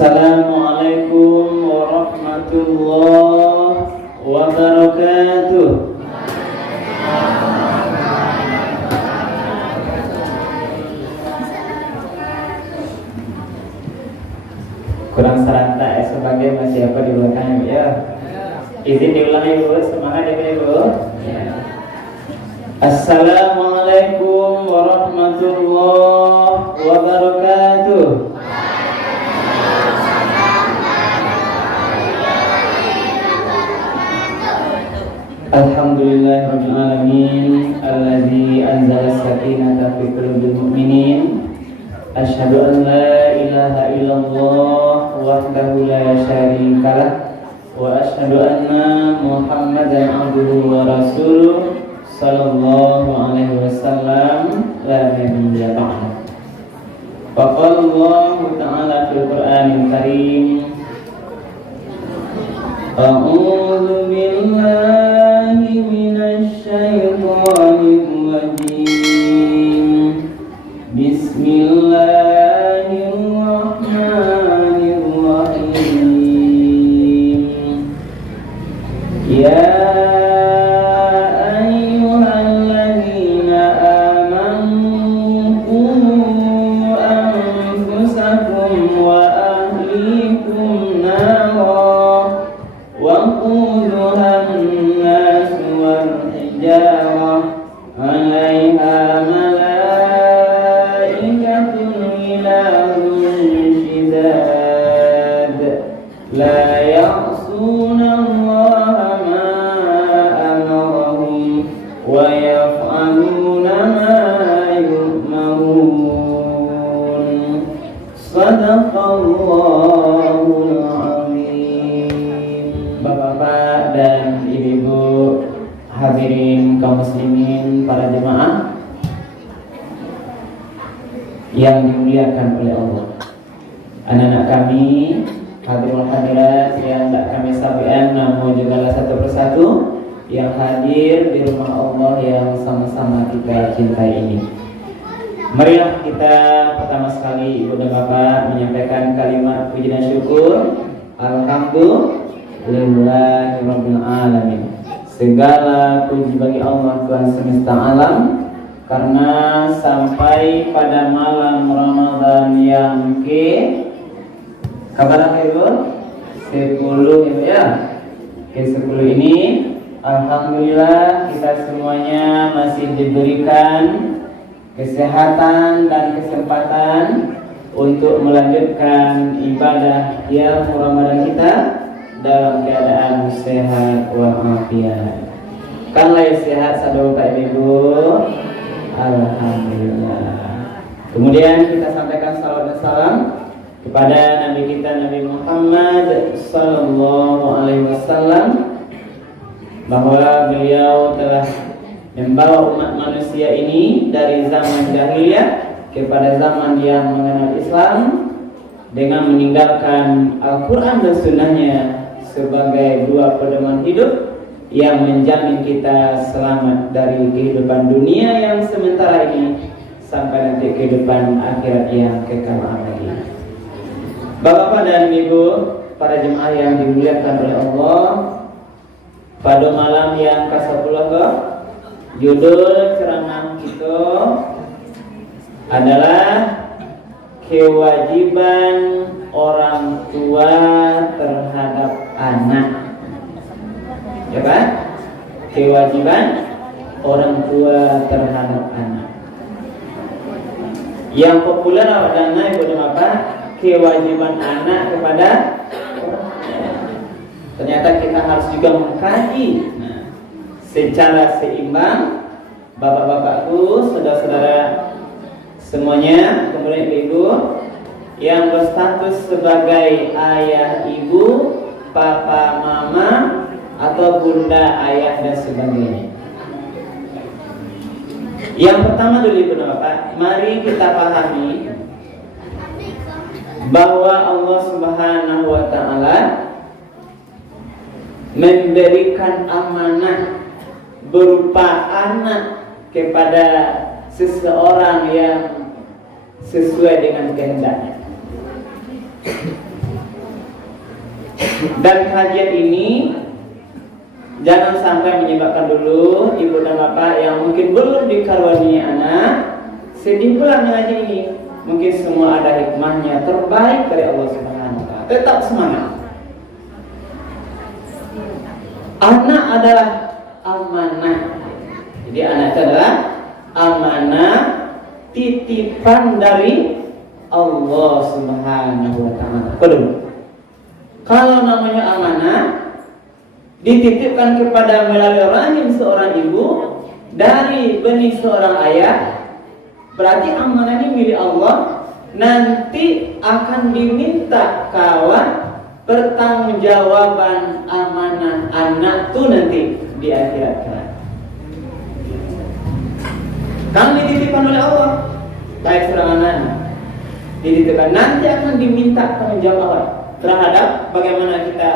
Assalamualaikum warahmatullahi wabarakatuh. Kurang serentak ya, sebagai masih apa di belakang ya. Izin diulangi Ibu, semangat ya Ibu. Assalamualaikum warahmatullahi wabarakatuh. Alhamdulillahirabbil alamin alladzi anzala as-sakinata fi qulubil mu'minin. Asyhadu an la ilaha illallah wahdahu la syarikalah wa asyhadu anna Muhammadan abduhu wa rasuluh sallallahu alaihi wasallam la nabiyya ba'da. Faqala Allah ta'ala fil Qur'anil Karim, a'udzu billahi minasy syaithanir rajim. Bismillahirrahmanirrahim. Ya ayyuhalladzina amanu qu anfusakum wa ahlikum nara waquduha an-nas wal hijarah 'alaiha la ya'suna Allah ma amarahum wa yaf'aluna ma yu'marun. Shadaqallahul azim. Bapak-bapak dan ibu-ibu hadirin kaum muslimin, para jemaah yang dimuliakan oleh Allah, anak-anak kami hadirin hadirat yang tak kami sampaikan, namun juga satu persatu yang hadir di rumah Allah yang sama-sama kita cintai ini. Marilah kita pertama sekali Ibu dan Bapak menyampaikan kalimat puji dan syukur. Alhamdulillahirabbil alamin. Segala puji bagi Allah Tuhan semesta alam, karena sampai pada malam Ramadan yang kabar Ibu 10 Ibu ya. Ke-10 ini alhamdulillah kita semuanya masih diberikan kesehatan dan kesempatan untuk melanjutkan ibadah qiyam Ramadan kita dalam keadaan sehat walafiat. Kan lagi sehat saudara Bapak Ibu. Alhamdulillah. Kemudian kita sampaikan salawat dan salam kepada Nabi kita Nabi Muhammad sallallahu alaihi wasallam, bahwa beliau telah membawa umat manusia ini dari zaman jahiliyah kepada zaman yang mengenal Islam dengan meninggalkan Al-Quran dan Sunnahnya sebagai dua pedoman hidup yang menjamin kita selamat dari kehidupan dunia yang sementara ini sampai nanti kehidupan akhirat yang kekal abadi. Bapak-bapak dan ibu, para jemaah yang dimuliakan oleh Allah, pada malam yang ke-10 judul ceramah kita adalah kewajiban orang tua terhadap anak. Ya kan? Kewajiban orang tua terhadap anak. Yang populer adalah ibu dan bapak, kewajiban anak kepada orang tua. Ternyata kita harus juga mengkaji secara seimbang, bapak-bapakku, saudara-saudara semuanya, kemudian ibu yang berstatus sebagai ayah, ibu, papa, mama, atau bunda, ayah dan sebagainya. Yang pertama dulu ibu dan bapak, mari kita pahami bahwa Allah Subhanahu wa ta'ala memberikan amanah berupa anak kepada seseorang yang sesuai dengan kehendaknya. Dan kajian ini jangan sampai menyebabkan dulu ibu dan bapak yang mungkin belum dikaruniai anak sedih pula mengaji ini. Mungkin semua ada hikmahnya terbaik dari Allah Subhanahu wa Ta'ala. Tetap semangat. Anak adalah amanah. Jadi anak itu adalah amanah titipan dari Allah Subhanahu wa Ta'ala. Kalau namanya amanah dititipkan kepada melalui rahim seorang ibu dari benih seorang ayah, berarti amanah ini milik Allah. Nanti akan diminta kawan pertanggungjawaban amanah anak tuh nanti di akhirat kelak. Kami dititipkan oleh Allah, baik seorang anak dititipkan, nanti akan diminta tanggungjawab terhadap bagaimana kita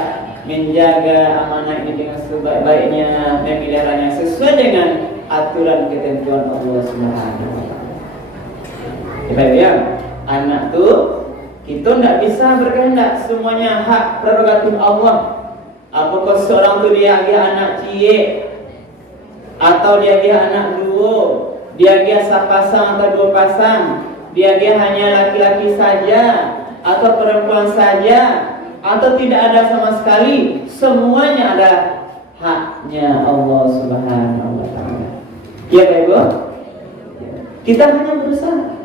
menjaga amanah ini dengan sebaik-baiknya, memeliharanya sesuai dengan aturan ketentuan Allah Subhanahu wa Ta'ala. Ya, anak tuh kita tidak bisa berkehendak, semuanya hak prerogatif Allah. Apakah seorang tuh dia anak cie atau dia anak duo, dia sepasang atau dua pasang, dia hanya laki-laki saja atau perempuan saja, atau tidak ada sama sekali, semuanya ada haknya Allah Subhanahu wa Ta'ala. Ya Pak Ibu, kita hanya berusaha.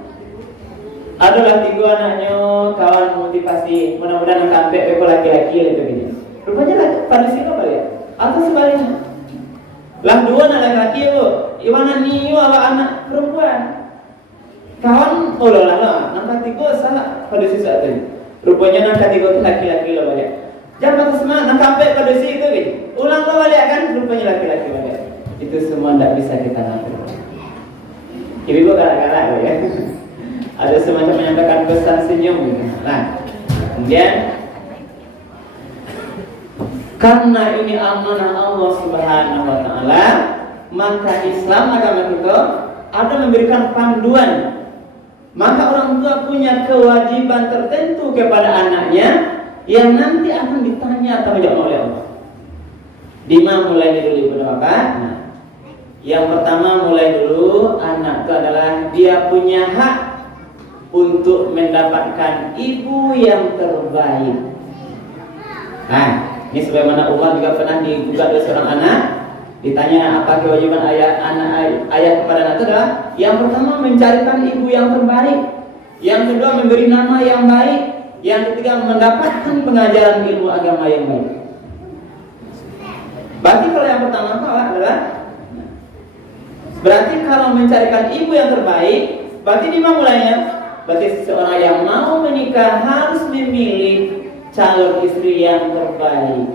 Adalah 3 anaknya kawan motivasi, mudah-mudahan sampai Eko laki-laki itu gini. Rupanya pada sini apa ya? Atau sebaliknya? Lah 2 anak laki-laki Bu, iwana niu awak anak perempuan. Kawan lah, nampak 3 salah pada sisi itu. Rupanya nampak 3 itu laki-laki lah balik. Jangan patah semangat, nampak sampai pada sisi itu gitu. Ulang lah balik kan, rupanya laki-laki balik. Itu semua tidak bisa kita lakukan. Ibu galak-galak ya. Ada semacam menyampaikan pesan senyum gitu. Nah, kemudian karena ini amanah Allah Subhanahu wa Ta'ala, maka Islam agama kita ada memberikan panduan. Maka orang tua punya kewajiban tertentu kepada anaknya yang nanti akan ditanya atau dijawab oleh Allah. Dimana mulai dulu ibu dan bapak? Nah, yang pertama mulai dulu anak itu adalah dia punya hak untuk mendapatkan ibu yang terbaik. Nah, ini sebagaimana Umar juga pernah digugat oleh seorang anak, ditanya apa kewajiban ayah kepada anak itu adalah yang pertama mencarikan ibu yang terbaik, yang kedua memberi nama yang baik, yang ketiga mendapatkan pengajaran ilmu agama yang baik. Berarti kalau yang pertama adalah berarti kalau mencarikan ibu yang terbaik, berarti di mana mulainya? Berarti seseorang yang mau menikah harus memilih calon istri yang terbaik.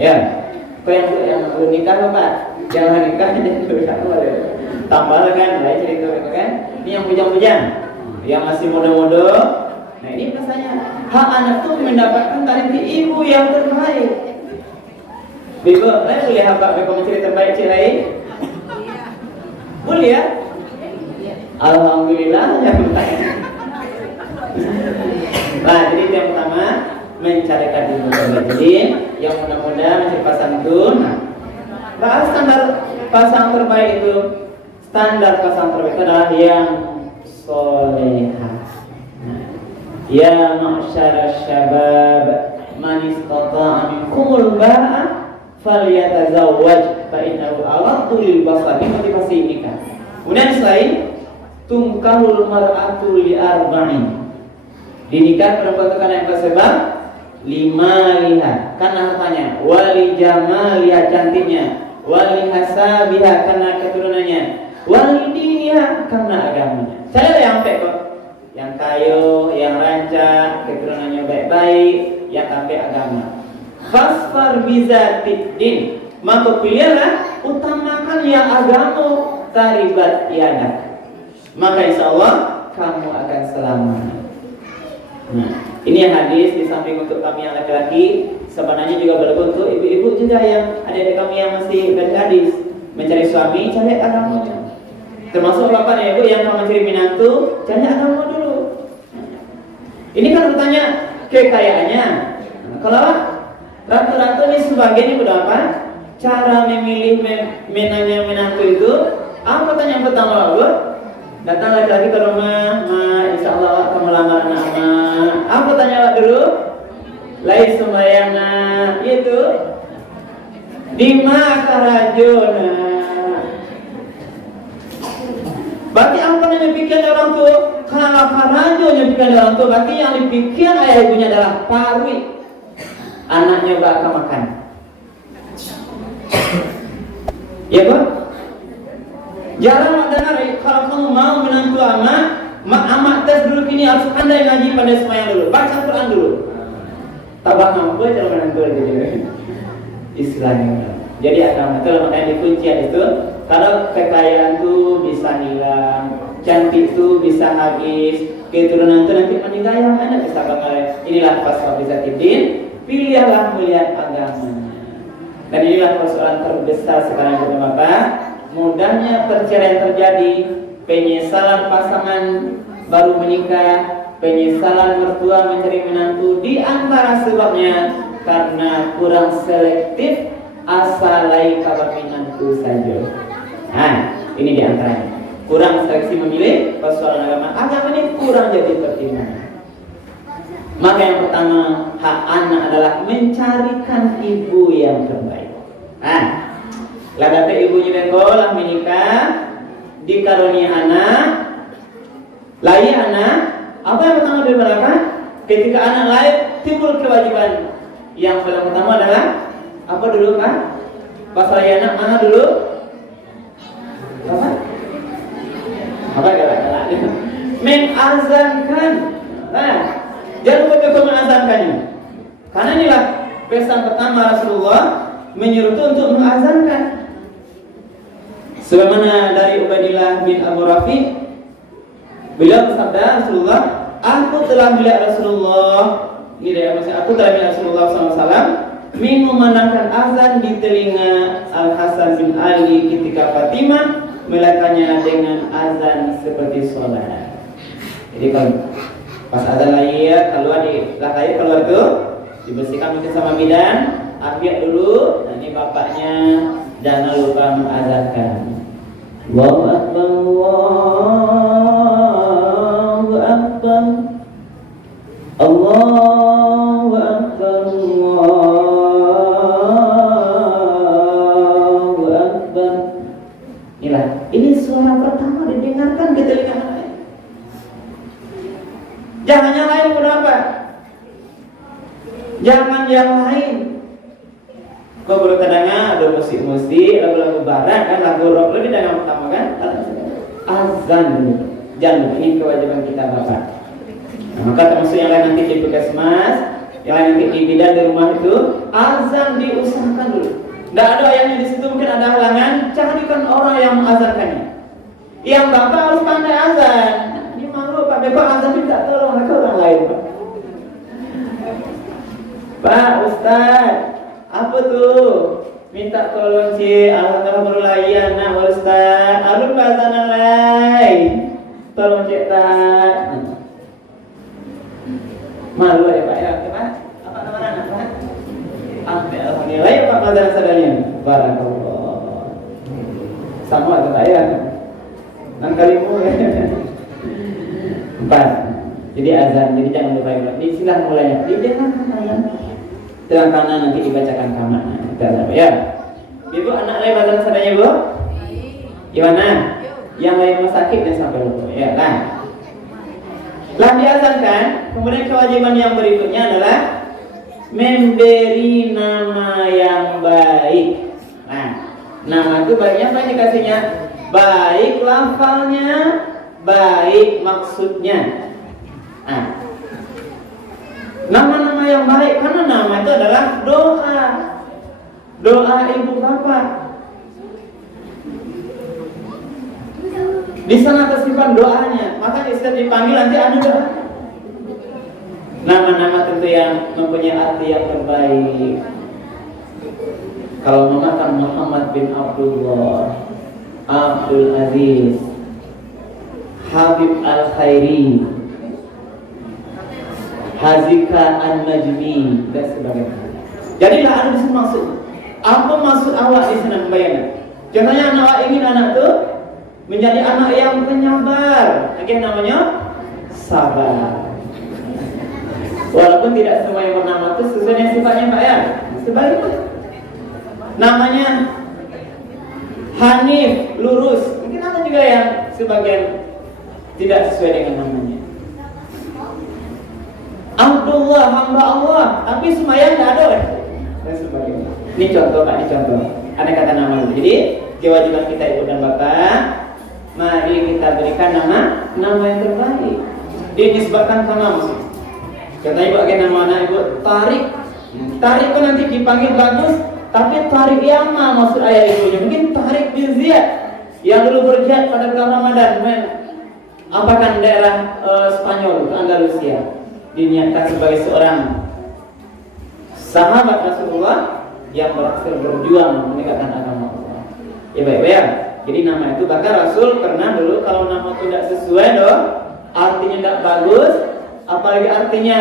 Ya, kau yang belum nikah Bapak, jangan nikah jadi berusaha boleh. Tambah kan, lain cerita kan? Ini yang bujang-bujang, yang masih muda-muda. Nah ini rasanya hak anak tuh mendapatkan dari ibu yang terbaik. Ibu, saya boleh apa? Kau mencari terbaik cik lain? Boleh ya? Alhamdulillah yang bertanya. Nah, jadi yang pertama mencarikan ilmu terbaik. Jadi yang muda-muda mencari pasang itu. Nah, standar pasang terbaik itu, standar pasang terbaik itu adalah yang solehah. Nah, ya ma'syara syabab man istata'a minkumul ba'a falyatazawwaj fa innahu aghaddu lil basar. Ini motivasi nikah. Kemudian selain tungkahul mar'atu li arba'in, dinikah perempuan itu karena yang sebab 5 lihat karena hartanya, wali jamaliha cantiknya, wali hasabiha karena keturunannya, wali diniha karena agamanya. Saya ada yang kok, yang kayu, yang rancak, keturunannya baik-baik, yang sampai agama. Fasfar bizatid din, maka pilihlah, utamakan yang agama, taribat yadak, maka insya Allah kamu akan selamat. Nah, ini yang hadis di samping untuk kami yang laki-laki, sebenarnya juga berlaku untuk ibu-ibu juga yang adik-adik kami yang masih gadis mencari suami, cari agama. Termasuk bapak dan ibu yang mau mencari menantu, cari agama dulu. Ini kan bertanya kekayaannya. Kalau ratu-ratu ini sebagian itu apa? Cara memilih menantu itu apa? Tanya pertama Bu, datang laki-laki ke rumah, insya Allah kamu lamar anak ma. Apa tanya dulu? Lain sembayana itu Dima karajona. Berarti apa yang dipikirkan orang tua? Kalau karajo yang dipikirkan orang tua, berarti yang dipikirkan ayah ibunya adalah parwi. Anaknya bakal makan. Ya Pak? Jarang dengar kalau kamu mau menantu amak tes dulu kini harus pandai ngaji, pandai semayang dulu, baca Quran dulu. Tabah nama gue cara menantu gitu. Istilahnya. Jadi agama itu makanya dikunci itu. Kalau kekayaan itu bisa hilang, cantik itu bisa habis, keturunan itu nanti meninggal yang mana bisa kembali. Inilah pasal bisa tidin, pilihlah melihat agamanya. Dan inilah persoalan terbesar sekarang kita Bapak. Mudahnya perceraian terjadi, penyesalan pasangan baru menikah, penyesalan mertua mencari menantu, di antara sebabnya karena kurang selektif asalai kabar menantu saja. Nah, ini di antaranya. Kurang seleksi memilih persoalan agama. Agama ini kurang jadi pertimbangan. Maka yang pertama, hak anak adalah mencarikan ibu yang terbaik. Nah, lagate ibunya bekolah menikah, dikarunia anak, lahir anak. Apa yang pertama diberlakukan? Ketika anak lahir, timbul kewajiban. Yang paling pertama adalah apa dulu Pak? Pas lahir anak mana dulu? Apa kata-kata? Mengazankan. Nah, jangan lupa untuk mengazankannya. Karena inilah pesan pertama Rasulullah menyuruh untuk mengazankan. Sebagaimana dari Ubaidillah bin Abu Rafi, beliau bersabda Rasulullah, aku telah melihat Rasulullah, aku telah melihat Rasulullah SAW mengumandangkan azan di telinga Al Hasan bin Ali ketika Fatimah melakukannya dengan azan seperti sholat. Jadi kalau pas azan lahir keluar keluar itu dibersihkan mungkin sama bidan, apiak dulu. Nah, ini bapaknya jangan lupa mengazankan. Allahu Akbar, Allahu Akbar, Allahu Akbar, Allahu Akbar. Ini suara pertama didengarkan ke telinga anak. Jangan yang lain berapa? Jangan yang lain. Kau baru kadangnya ada musik-musik, lagu-lagu barat kan, lagu rock lebih dengan pertama kan? Azan dulu. Jangan, ini kewajiban kita Bapak. Nah, maka termasuk yang lain nanti di puskesmas, yang lain nanti di bidan di rumah itu, azan diusahakan dulu. Tidak ada ayatnya di situ, mungkin ada halangan. Carikan orang yang mengazankannya. Yang Bapak harus pandai azan. Ini malu Pak Beko azan minta tolong ke orang lain Pak. Pak Ustaz, apa tuh? Minta tolong si alhamdulillah baru lahir anak Ustaz. Alun azan lain. Tolong cek tak. Malu ya Pak ya, Pak. Apa nama anak Pak? Alhamdulillah ya Pak Mazan sadarian. Barakallah. Sama atau tak ya? Nan kalimu ya. 4. Jadi azan, jadi jangan lupa ya. Silakan mulainya. Jangan kanan. Jangan kanan nanti dibacakan kanan. Kita sampai ya. Ibu anak lain azan sadarian Bu? Gimana? Yang lain mau sakit dan sampai lupa ya. Nah. Setelah diazankan, kemudian kewajiban yang berikutnya adalah memberi nama yang baik. Nah, nama itu baiknya apa dikasihnya? Baik lafalnya, baik maksudnya. Nah, nama-nama yang baik karena nama itu adalah doa. Doa ibu bapak. Di sana tersimpan doanya, maka setiap dipanggil nanti ada doa. Nama-nama tentu yang mempunyai arti yang terbaik. Kalau mengatakan Muhammad bin Abdullah, Abdul Aziz, Habib Al-Khairi, Hazika An-Najmi dan sebagainya. Jadilah ada di sini maksud. Apa maksud awak di sana membayangkan? Contohnya anak ingin anak tu menjadi anak yang penyabar. Lagi namanya sabar. Walaupun tidak semua yang bernama itu sesuai dengan sifatnya Pak ya. Sebaliknya namanya Hanif, lurus. Mungkin ada juga yang sebagian tidak sesuai dengan namanya. Abdullah, hamba Allah, tapi semayang tidak ada dan sebagainya. Ini contoh Pak, ini contoh. Ada kata nama. Jadi kewajiban kita ibu dan bapak, mari kita berikan nama yang terbaik. Dinisbatkan ke nama. Contohnya ibu agen nama anak ibu Tarik. Tarik itu nanti dipanggil bagus, tapi Tarik yang mana maksud ayah ibunya? Mungkin Tarik bin Ziyad yang dulu berjihad pada bulan Ramadan. Apakah daerah Spanyol, Andalusia, diniatkan sebagai seorang sahabat Rasulullah yang berhasil berjuang menegakkan agama Allah. Ya baik ya. Jadi nama itu bahkan Rasul pernah dulu kalau nama itu tidak sesuai artinya tidak bagus, apalagi artinya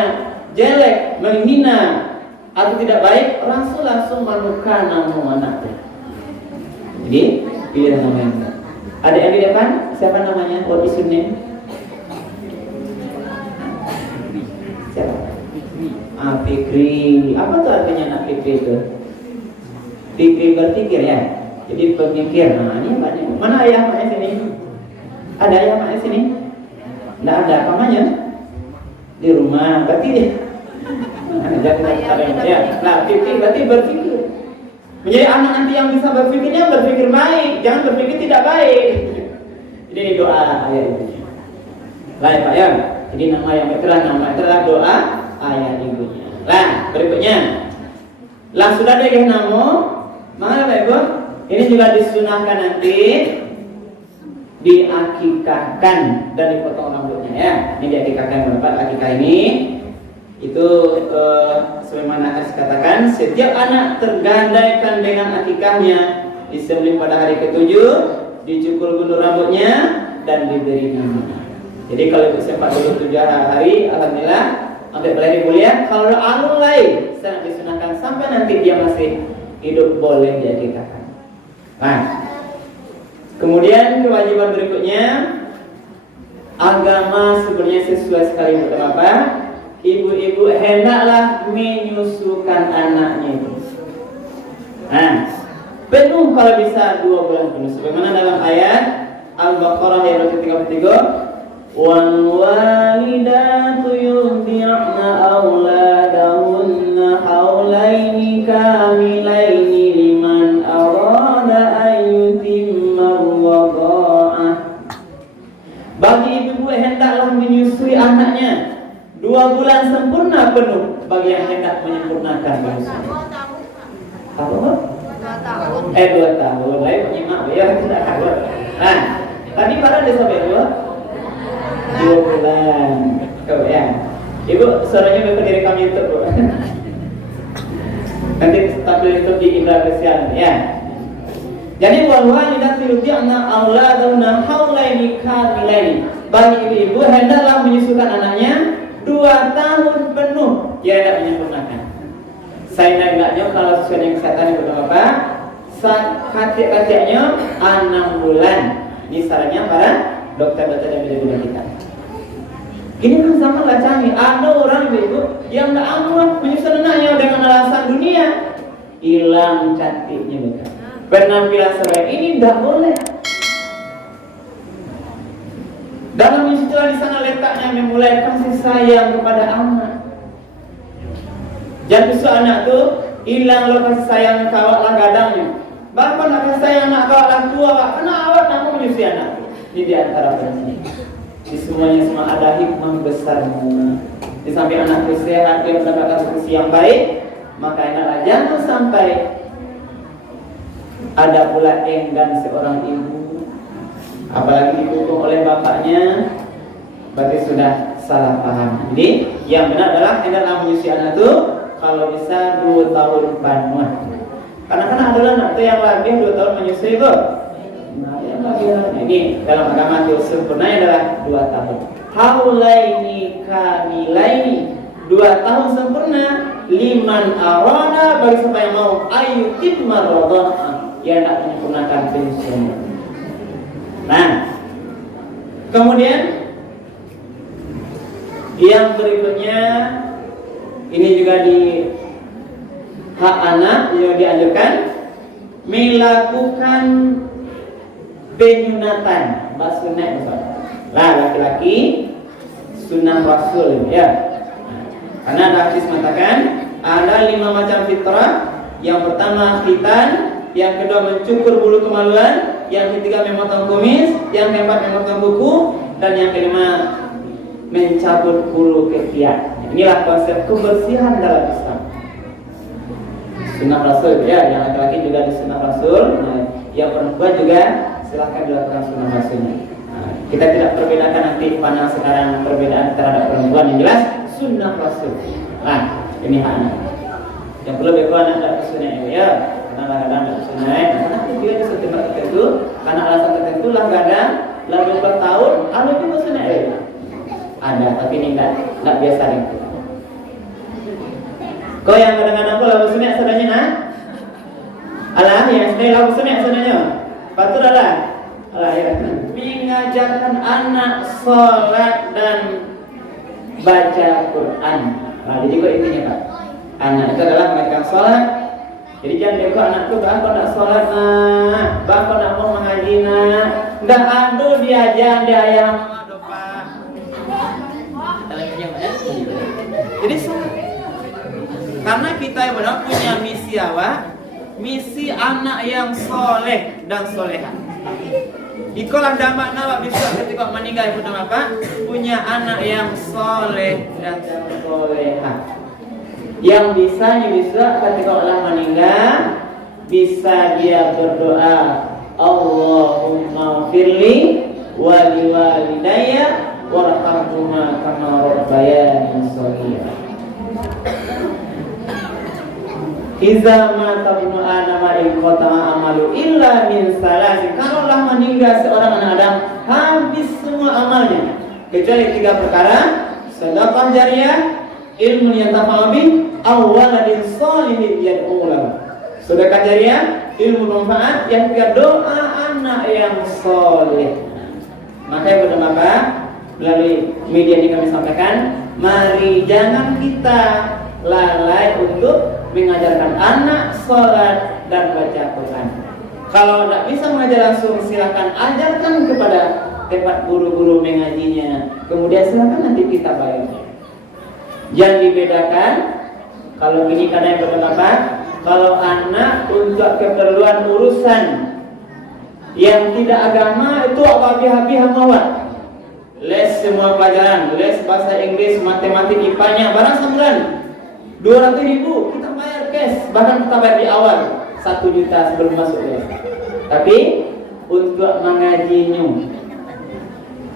jelek, menghina atau tidak baik, Rasul langsung meluka nama anak itu. Jadi pilih nama yang baik. Ada yang di depan, siapa namanya? What is your name? Siapa? Fikri. Apa tuh artinya anak Fikri itu? Fikri berpikir ya. Jadi pemikir. Nah ini banyak. Mana ayah maknya sini? Ada ayah maknya sini? Tidak ada. Pamannya di rumah. Berarti ya. Nah Fikri berarti berpikir. Menjadi anak nanti yang bisa berpikirnya berpikir baik, jangan berpikir tidak baik. Jadi doa ayah ibunya. Lah ya Pak ya. Jadi nama yang itulah doa ayah ibunya. Lah berikutnya. Lah sudah ada yang nama, mana Pak Ibu? Ini juga disunahkan nanti diakikahkan dan dipotong rambutnya ya. Ini diakikahkan berapa akikah ini? Itu sebagaimana akan dikatakan, setiap anak tergadaikan dengan akikahnya, disembelih pada hari ke-7, dicukur gundur rambutnya dan diberi nama. Jadi kalau itu sempat dulu 7 hari, alhamdulillah, sampai belajar kuliah. Kalau alulai sangat disunahkan sampai nanti dia masih hidup boleh diakikahkan. Nah, kemudian kewajiban berikutnya, agama sebenarnya sesuai sekali untuk apa? Ibu-ibu hendaklah menyusukan anaknya itu. Nah, penuh kalau bisa 2 bulan penuh. Sebagaimana dalam ayat Al-Baqarah ayat 33, wal walidatu yurdi'na auladahunna haulaini kamilaini liman arada an yutimma ar-radha'ah. Bagi ibu hendaklah menyusui anaknya 2 bulan sempurna penuh bagi yang hendak menyempurnakan bangsa. Apa? 2 tahun. Lain penyimak ya tidak kaget. Nah, tadi pada desa berapa? 2 bulan. Kau ya. Ibu suaranya berdiri kami YouTube, Bu. Nanti tampil itu di Indra Kesian ya. Jadi bahwa tidak yuti'na auladahunna haulaini kamilaini. Bagi ibu-ibu hendaklah menyusukan anaknya 2 tahun penuh dia tidak menyempurnakan. Saya nagaknya kalau sesuai dengan kesehatan ibu dan bapak, katik-katiknya 6 bulan. Ini sarannya para dokter-dokter dan bidan kita. Ini kan sama nggak canggih. Ada orang ibu yang tidak aman menyusun anaknya dengan alasan dunia, hilang cantiknya mereka. Penampilan sebaik ini tidak boleh. Dalam istilah di sana letaknya memulai kasih sayang kepada anak. Jangan besok anak tu hilang lo kasih sayang kawat lah kadangnya. Bapak nak kasih sayang anak kawat lah tua, kena awak nak menyusui anak. Ini di antara ini. Di semuanya semua ada hikmah besarnya. Di samping anak sehat dia mendapatkan solusi yang baik, maka enaklah jangan sampai ada pula enggan seorang ibu, apalagi didukung oleh bapaknya, berarti sudah salah paham. Jadi yang benar adalah hendaklah menyusui anak itu kalau bisa 2 tahun penuh. Karena kan ada anak itu yang lagi 2 tahun menyusui itu. Nah, yang lagi ini dalam agama itu sempurnanya adalah 2 tahun. Haulaini kamilaini 2 tahun sempurna, liman arada, bagi siapa yang mau ayyutim maradhah, yang nak menyempurnakan pensiun. Nah, kemudian yang berikutnya ini juga di hak anak juga dianjurkan melakukan penyunatan, sunat misalnya. Lah laki-laki sunnah Rasul ya. Karena ada hadis mengatakan ada 5 macam fitrah. Yang pertama khitan, yang kedua mencukur bulu kemaluan, yang ketiga memotong kumis, yang keempat memotong kuku, dan yang kelima mencabut bulu ketiak. Inilah konsep kebersihan dalam Islam. Sunnah Rasul ya, yang laki-laki juga di sunnah Rasul. Nah, yang perempuan juga silahkan dilakukan sunnah Rasulnya. Nah, kita tidak perbedakan nanti pandang sekarang perbedaan terhadap perempuan, yang jelas sunnah Rasul. Nah, ini haknya. Yang perlu beko anak tidak sunnah ya, karena kadang tidak sunnah. Nanti dia di satu tempat tertentu, karena alasan tertentu lah kadang lalu bertahun, ada juga sunnah ada, tapi ini enggak biasa itu. Kau yang kadang-kadang kau lalu sunnah saudaranya nah? Alah ya, sedang lalu sunnah saudaranya. Patut alah ya. Mengajarkan anak sholat dan baca Quran. Nah, jadi kok intinya Pak, anak itu adalah mengajarkan sholat. Jadi jangan dekok anakku, bang kau nak sholat nak, bang kau nak mau mengaji nak, dah adu diajar dia ayam. Jadi karena kita yang benar punya misi apa? Misi anak yang soleh dan soleha. Ikolah damak nawak bisa ketika meninggal ibu dan bapak punya anak yang soleh dan soleha. Yang bisa ketika Allah meninggal bisa dia berdoa, Allahumma firli wa liwalidayya warhamhuma kama rabbayani shaghira. Iza mata ibnu Adam inqata'a amalu illa min salasi. Kalau Allah meninggal seorang anak Adam, habis semua amalnya kecuali 3 perkara: sedekah jariyah, ilmu yang yantafa'u bih, aw waladin sholihin yad'u lahu. Sedekah jariyah, ilmu bermanfaat, yang ketiga doa anak yang soleh. Makanya Bapak, melalui media ini kami sampaikan, mari jangan kita lalai untuk mengajarkan anak sholat dan baca Quran. Kalau tidak bisa mengajar langsung, silakan ajarkan kepada tempat guru-guru mengajinya. Kemudian silakan nanti kita bayar. Jangan dibedakan. Kalau ini kadang yang berpendapat, kalau anak untuk keperluan urusan yang tidak agama itu apa-apa mawar. Les semua pelajaran, les bahasa Inggris, matematik, IPA-nya barang sambilan 200.000 kita bayar cash, bahkan kita bayar di awal 1 juta sebelum masuk les. Tapi untuk mengajinya,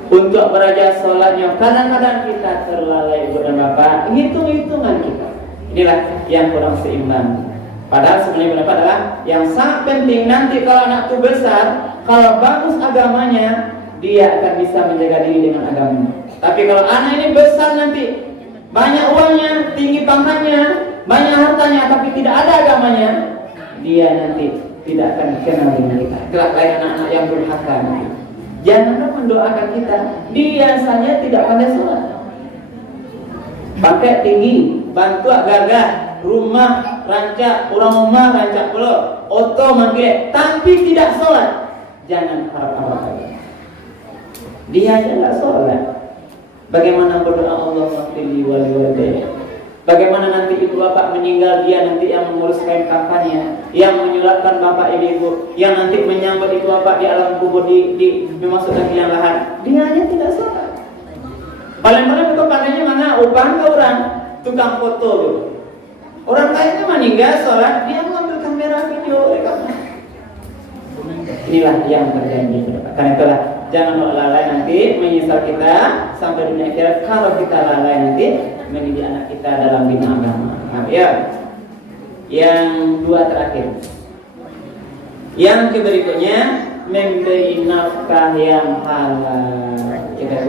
untuk belajar sholatnya, kadang-kadang kita terlalai ibu dan bapak, hitung-hitungan kita. Inilah yang kurang seimbang. Padahal sebenarnya pendapat adalah yang sangat penting nanti kalau anak itu besar, kalau bagus agamanya, dia akan bisa menjaga diri dengan agamanya. Tapi kalau anak ini besar nanti, banyak uangnya, tinggi pangkatnya, banyak hartanya, tapi tidak ada agamanya, dia nanti tidak akan kenal dengan kita. Kelak lain anak-anak yang durhaka nanti. Janganlah mendoakan kita, biasanya tidak pandai sholat, pakai tinggi, bantu gagah, rumah rancak, orang rumah rancak pulau, oto manggil, tapi tidak sholat. Jangan harap-harap. Dia aja nggak sholat. Bagaimana berdoa Allah maghfirli wa liwalidayya? Bagaimana nanti ibu bapak meninggal, dia nanti yang mengurus kain kafannya, yang menyulatkan bapak ibu, yang nanti menyambut ibu bapak di alam kubur, di memasukkan liang lahat. Dia aja tidak sholat. Paling-paling itu pandainya mana? Upah ke orang tukang foto gitu. Orang kayaknya meninggal sholat, dia mengambil kamera video rekam. Inilah yang terjadi. Karena itulah jangan lalai nanti menyesal kita sampai dunia akhirat kalau kita lalai nanti mendidik anak kita dalam bina agama. Nah, ya. Yang 2 terakhir. Yang berikutnya memberi nafkah yang halal. Kita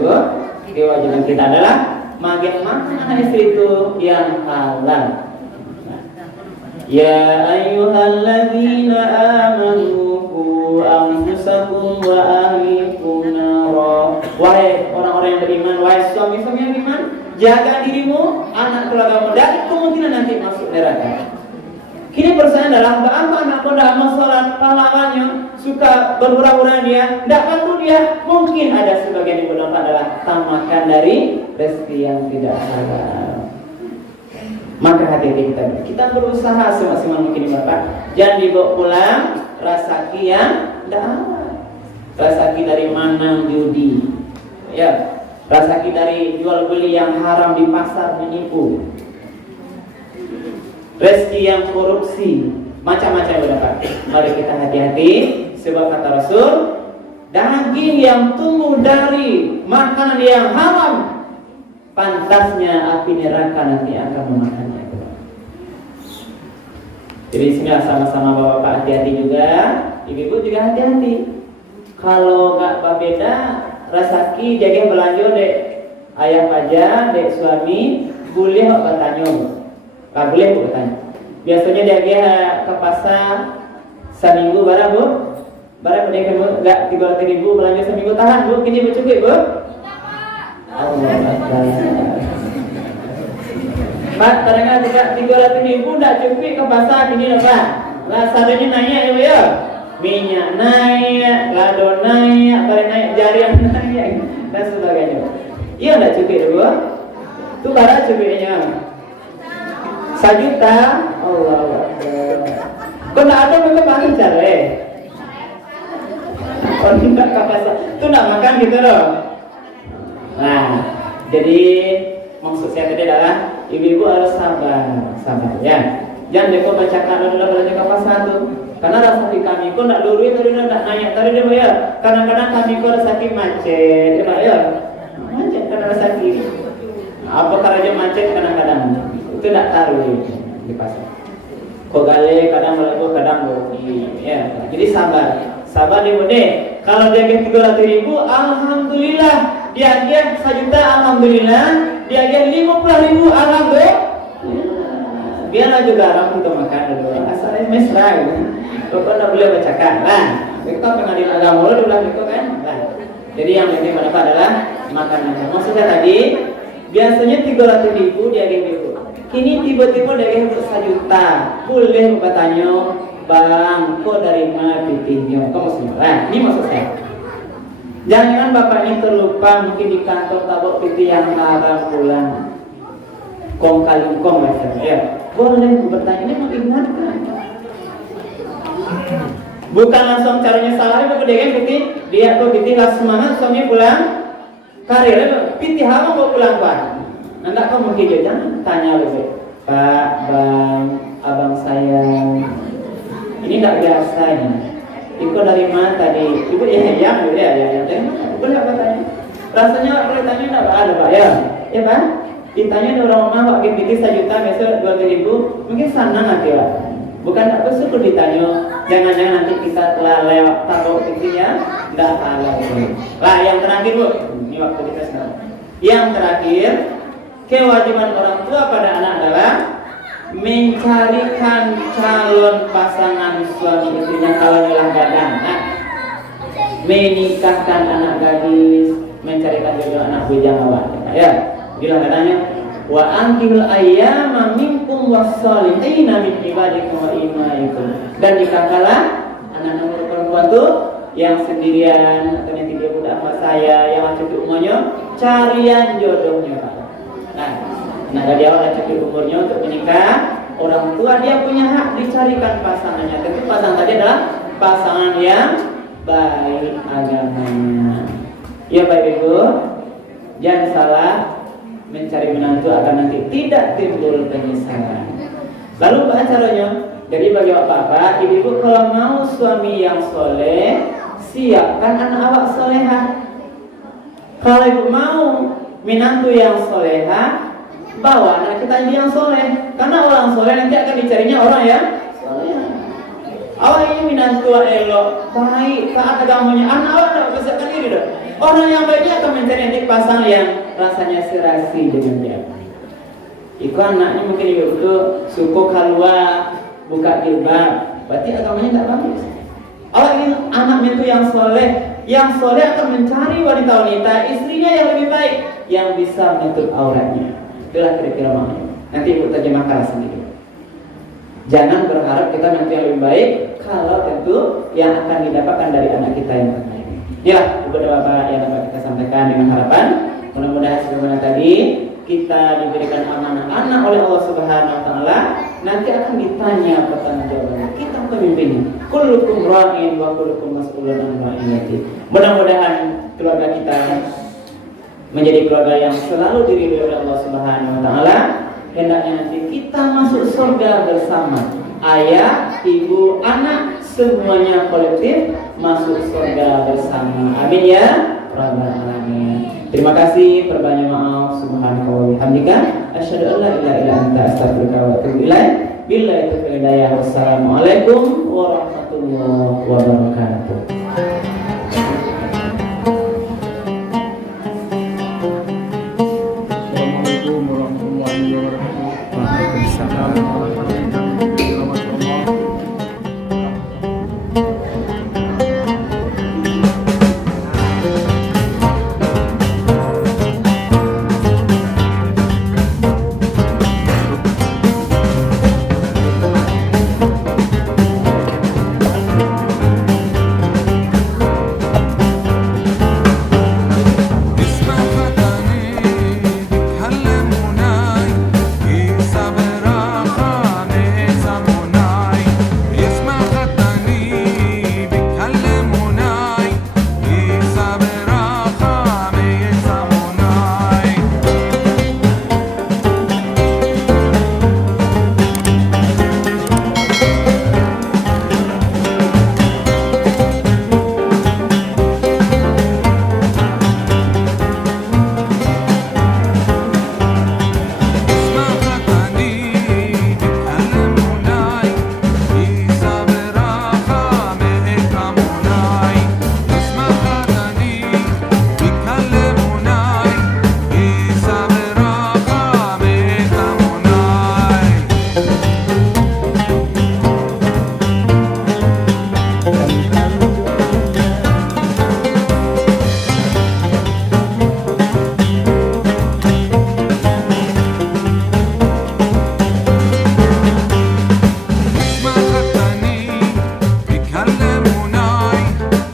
kewajiban kita adalah magen makan anak istri itu yang halal. Ya ayyuhalladzina amanu qu anfusakum wa ahlikum nara. Wahai orang-orang yang beriman, wahai suami-suami yang beriman, jaga dirimu, anak keluargamu dari kemungkinan nanti masuk neraka. Kini persoalan adalah apa anakku tidak mau sholat, pahlawannya suka berhura-hura dia, tidak patuh dia. Mungkin ada sebagian ibu bapak adalah tamakan dari rezeki yang tidak halal. Maka hati-hati kita berusaha semaksimal mungkin bapak. Jangan dibawa pulang rezeki yang tidak halal. Rezeki dari mana judi, ya. Rezeki dari jual beli yang haram di pasar menipu. Rezeki yang korupsi, macam-macam berdapat. Mari kita hati-hati, sebab kata Rasul, daging yang tumbuh dari makanan yang haram, pantasnya api neraka nanti akan memakannya. Jadi sini sama-sama bapak hati-hati juga, ibu juga hati-hati. Kalau nggak berbeda, rezeki jaga belanja dek ayah paja, dek suami, boleh bertanya. Gak boleh bu bertanya. Biasanya dia ke pasar seminggu barang bu, barang mereka bu nggak 300.000 belanja seminggu tahan bu, kini bu cukup bu? Allah Pak, kadang-kadang 300.000 nggak cukup ke pasar kini pak. Lah sadarnya naik ya bu ya, minyak naik, lado naik, barang naik, jarian naik dan sebagainya. Iya nggak cukup bu? Itu barang cukupnya. 1 juta, Allah. Kau nak ada mereka makan cari. Kau tidak kapasitas, tu nak makan gitu loh. Nah, jadi maksud saya tadi adalah ibu-ibu harus sabar ya. Jangan deko bacakan dulu belanja kapas satu. Karena rasa di kami kau nak lurus tadi nak nanya tadi dia ya. Kadang-kadang kami kau rasa macet, ya. Macet karena rasa sakit. Apa karena macet kadang-kadang. Itu tidak taruh di pasar. Kogale kadang melaku kadang bohong, ya. Jadi sabar nih bude. Kalau dia ke 300.000, alhamdulillah. Dia 1 juta, alhamdulillah. Dia 50.000, alhamdulillah. Biarlah juga orang kita makan dulu. Asalnya mesra. Kau tidak boleh bacakan. Nah, kita pengadilan agama dulu itu kan. Nah, jadi yang penting adalah makanan. Maksudnya tadi biasanya 300.000 dia gitu. Kini tiba-tiba dari 1 juta, boleh bertanya, bang, kok dari mana pitihnya? Kamu semua, ini maksud saya. Jangan bapak ini terlupa mungkin di kantor tabok pitih yang haram pulang, kong kalung kong misalnya, ya. Boleh bertanya, ini mengingatkan. Bukan langsung caranya salah, tapi dia pitih, dia tuh pitih lah semangat, suami pulang, karirnya pitih haram mau pulang pak. Anda kau mungkin jangan tanya lebih, Pak, Bang, abang saya, ini tidak biasanya. Ibu dari mana tadi? Ibu ya, dari mana? Ibu tidak bertanya. Rasanya kalau tanya tidak ada pak ya, ya pak. Ditanya ada orang rumah, pak gini 1 juta, besok 200.000, mungkin sana nanti pak. Bukan tak bersyukur ditanya. Jangan-jangan nanti kita telah lewat taruh intinya, tidak halal. Lah yang terakhir bu, ini waktu kita sekarang. Yang terakhir. Kewajiban orang tua pada anak adalah mencarikan calon pasangan suami istrinya kalau nyelah gadang, menikahkan anak gadis, mencarikan jodoh anak bujang awal. Ya, bilang katanya, wa ankihul ayyama minkum was-solihina min ibadikum wa imaikum. Dan nikahkanlah anak-anak perempuan itu yang sendirian atau yang tidak muda sama saya, yang cukup umurnya, carian jodohnya. Nah dari awal cukup umurnya untuk menikah, orang tua dia punya hak dicarikan pasangannya. Tentu pasangan tadi adalah pasangan yang baik agamanya. Ya baik ibu, jangan salah mencari menantu agar nanti tidak timbul penyesalan. Lalu apa caranya? Jadi bagi bapak, ibu kalau mau suami yang soleh, siapkan anak awak solehah. Kalau ibu mau menantu yang soleha, bawa anak kita yang soleh. Karena orang soleh nanti akan dicarinya orang yang soleh. Awak ini menantu elok, baik, taat agamanya. Anak awak tak persiapkan diri dah. Orang yang baik dia akan mencari nanti pasangan yang rasanya serasi dengan dia. Iku anaknya mungkin itu suku kalua, buka jilbab, berarti agamanya tidak bagus. Orang ini anak itu yang soleh akan mencari wanita-wanita istrinya yang lebih baik, yang bisa menutup auratnya. Itulah kira-kira maknanya. Nanti ibu terjemahkan sendiri. Jangan berharap kita nanti yang lebih baik, kalau tentu yang akan didapatkan dari anak kita yang terbaik. Ya, ibu dan bapak yang dapat kita sampaikan dengan harapan mudah-mudahan sebagaimana tadi kita diberikan amanah oleh Allah Subhanahu wa taala, nanti akan ditanya pertanggungjawabannya. Kita pemimpinnya. Kullukum ra'in wa kullukum mas'ulun an ra'iyati. Mudah-mudahan keluarga kita menjadi keluarga yang selalu diridhoi oleh Allah Subhanahu wa taala. Hendaknya nanti kita masuk surga bersama. Ayah, ibu, anak, semuanya kolektif masuk surga bersama. Amin ya rabbal alamin. Terima kasih, perbanyak maaf. Subhanallah wa bihamdika asyhadu an la ilaha illa anta astaghfiruka wa atubu ilaik. Billahi taufiq hidayah. Wassalamualaikum warahmatullahi wabarakatuh.